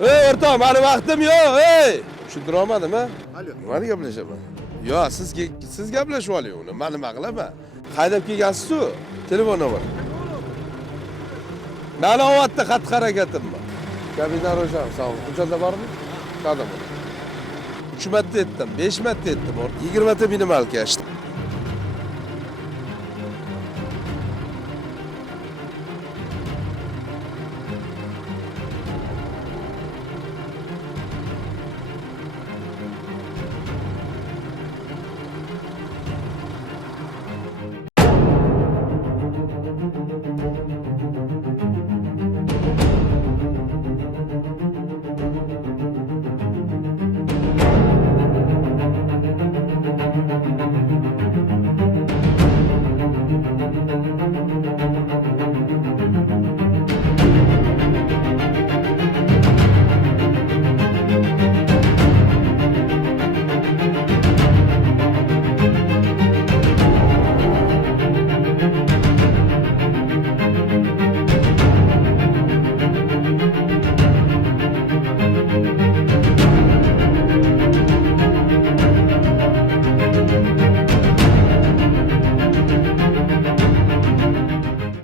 Ey o'rtoq, meni vaqtim yo'q, ey! Tushuntira olmadimi? Nimani gaplashaman? Yo'q, siz gaplashib oling uni. Men nima qilaman? Haydab kelgansiz-ku? Telefon nomeri. Meni ovatda xatti-harakatim bor. Kabinet ro'shan, sog'. Hujjatlar bormi? Qadam. 3 marta etdim, 5 marta etdim. 20 ta minimalka.